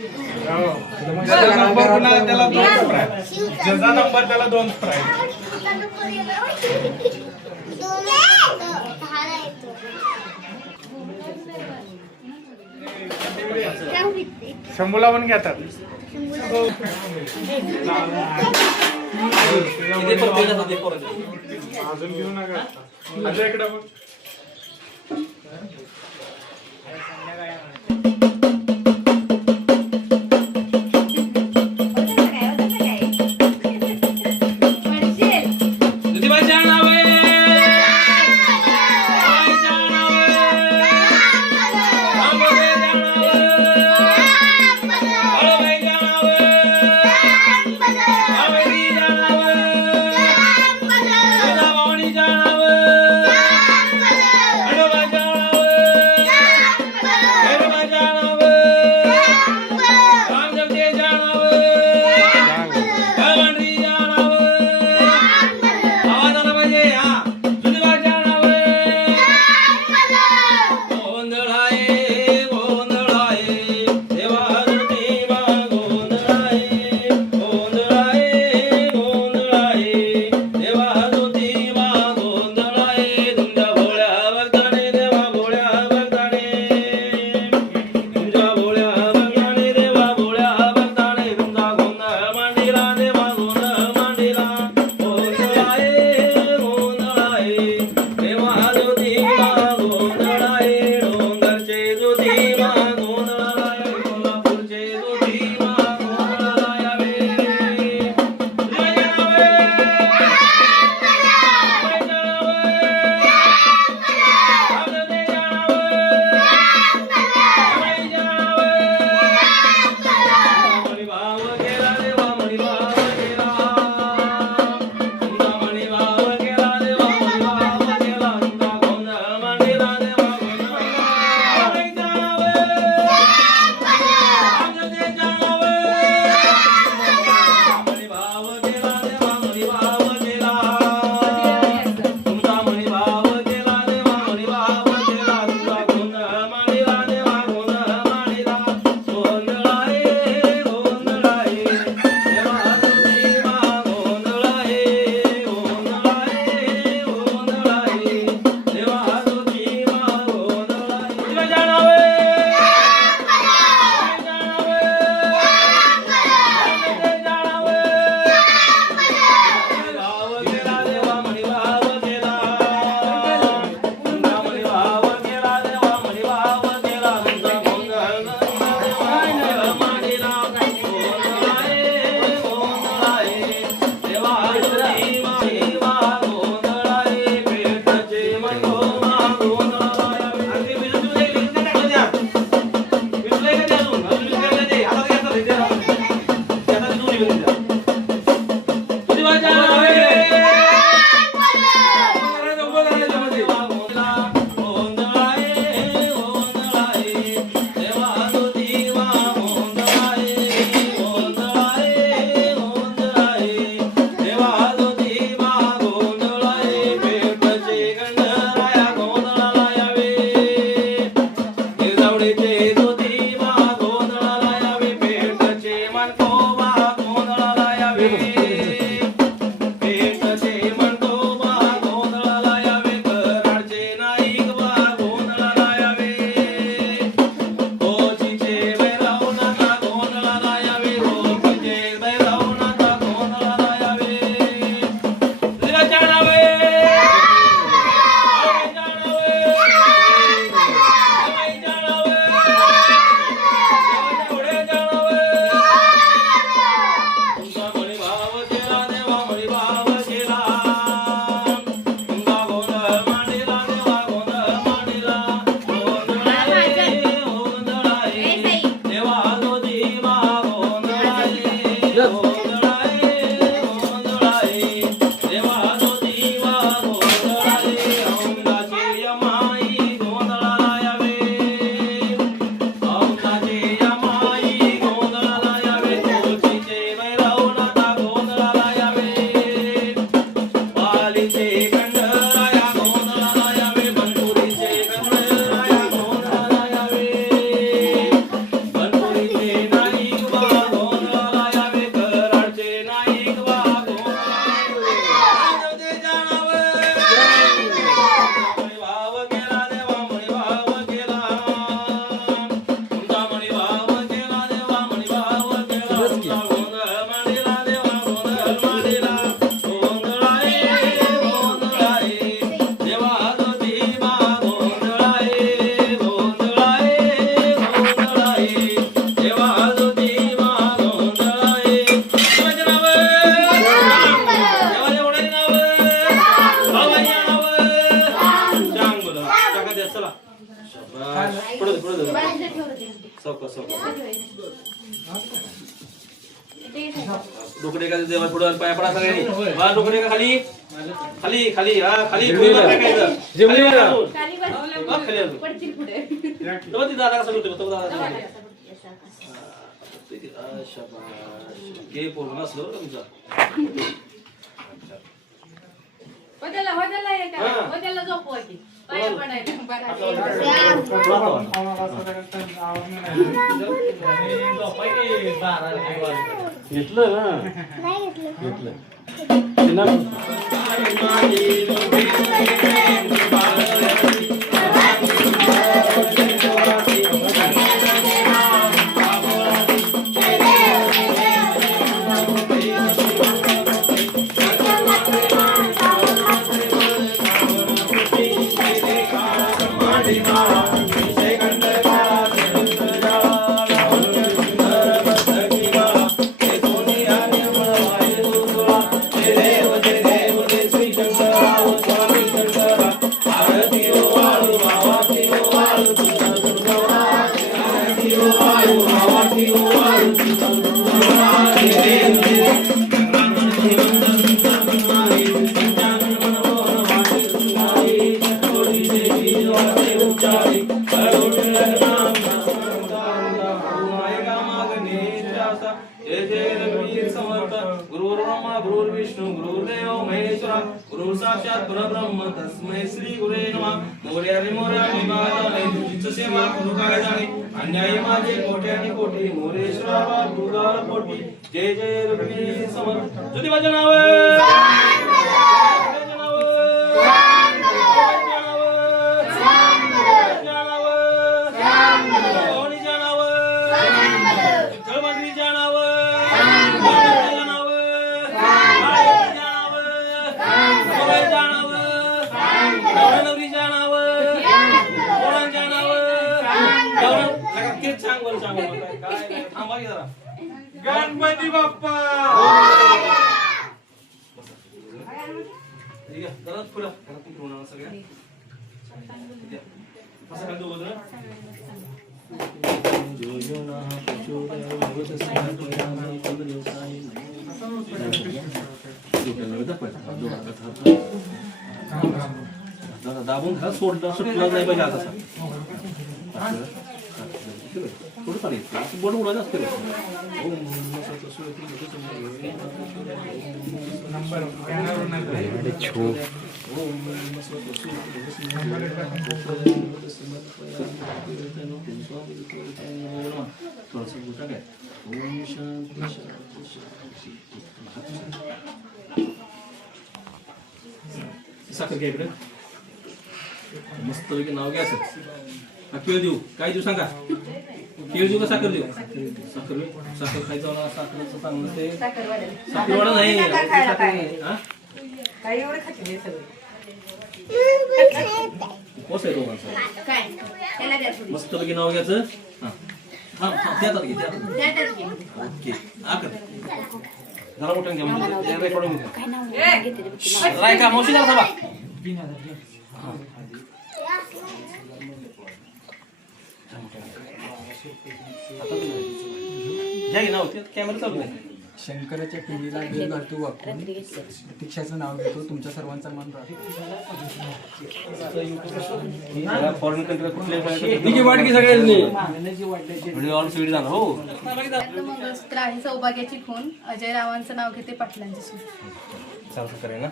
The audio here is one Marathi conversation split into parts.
ज्याचा नंबर कुणाला त्याला 2 प्राइज. ज्याचा नंबर त्याला 2 प्राइज. शंभूला पण घेतात. अजून घेऊ नका. आता इकडे बघ. डोकडे का देवा पुढे पाया पडा सगळ्यांनी बा डोकडे का खाली खाली खाली हा खाली पुढे टाकायचं खाली अजून. हा, खाली अजून तेव्हा ती दादा कसं होते तो दादा शाबाश घे पोरं नसलं बरं तुमचा घेतलं ना घेतलं जय जय रघुवीर समर्थ गुरुर्ब्रह्मा गुरुर्विष्णु गुरुर्देव महेश्वरा गुरु साक्षात परब्रह्म तस्मै श्री गुरे नमः मोरया रे मोरया मी माझा तुझीच सेवा करू काय जाणे अन्याय माझे कोट्याने कोटी मोरेश्वरा गुरुदार पोटी जय जय रघुवीर समर्थ ज्योती माझे नाव गणपती बाप्पा ठीक आहे जरा पुढं घरात ठेवून सगळ्या असं काय दोघं जण जो जो ना जो भगवत सिंहाय पदरेसाय दाबून घरात सोडलं सुटलं नाही पाहिजे आता थोडं चालेल बोट उडायचं असते साखर घ्या इकडे मस्त पैकी नाव घ्यायचं हा केळ देऊ काय देऊ सांगा केळ देऊ का साखर देऊ साखर साखर खायचं ना साखरेचं चांगलं ते साखरवाडा नाही कोस आहे दोघांचं मस्त पैकी नाव घ्यायचं ओके जरा मोठं घ्या म्हणजे रेकॉर्डिंग राय का मावशी जरा थांबा घ्या की नाव ते कॅमेरा चालू आहे शंकराच्या पिढीला बेल घालतो वापरून प्रतीक्षाचं नाव घेतो तुमच्या सर्वांचा मन राहतो फॉरेन कंट्री कुठले हो मंगळसूत्र आहे सौभाग्याची खून अजय रावांचं नाव घेते पाटलांची सून चालतं करेल ना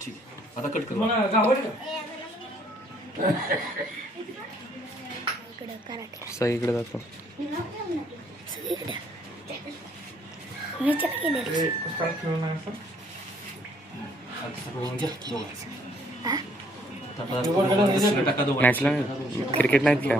ठीक आता कट करू सगळीकडे जातो मॅचला क्रिकेट नाहीत काय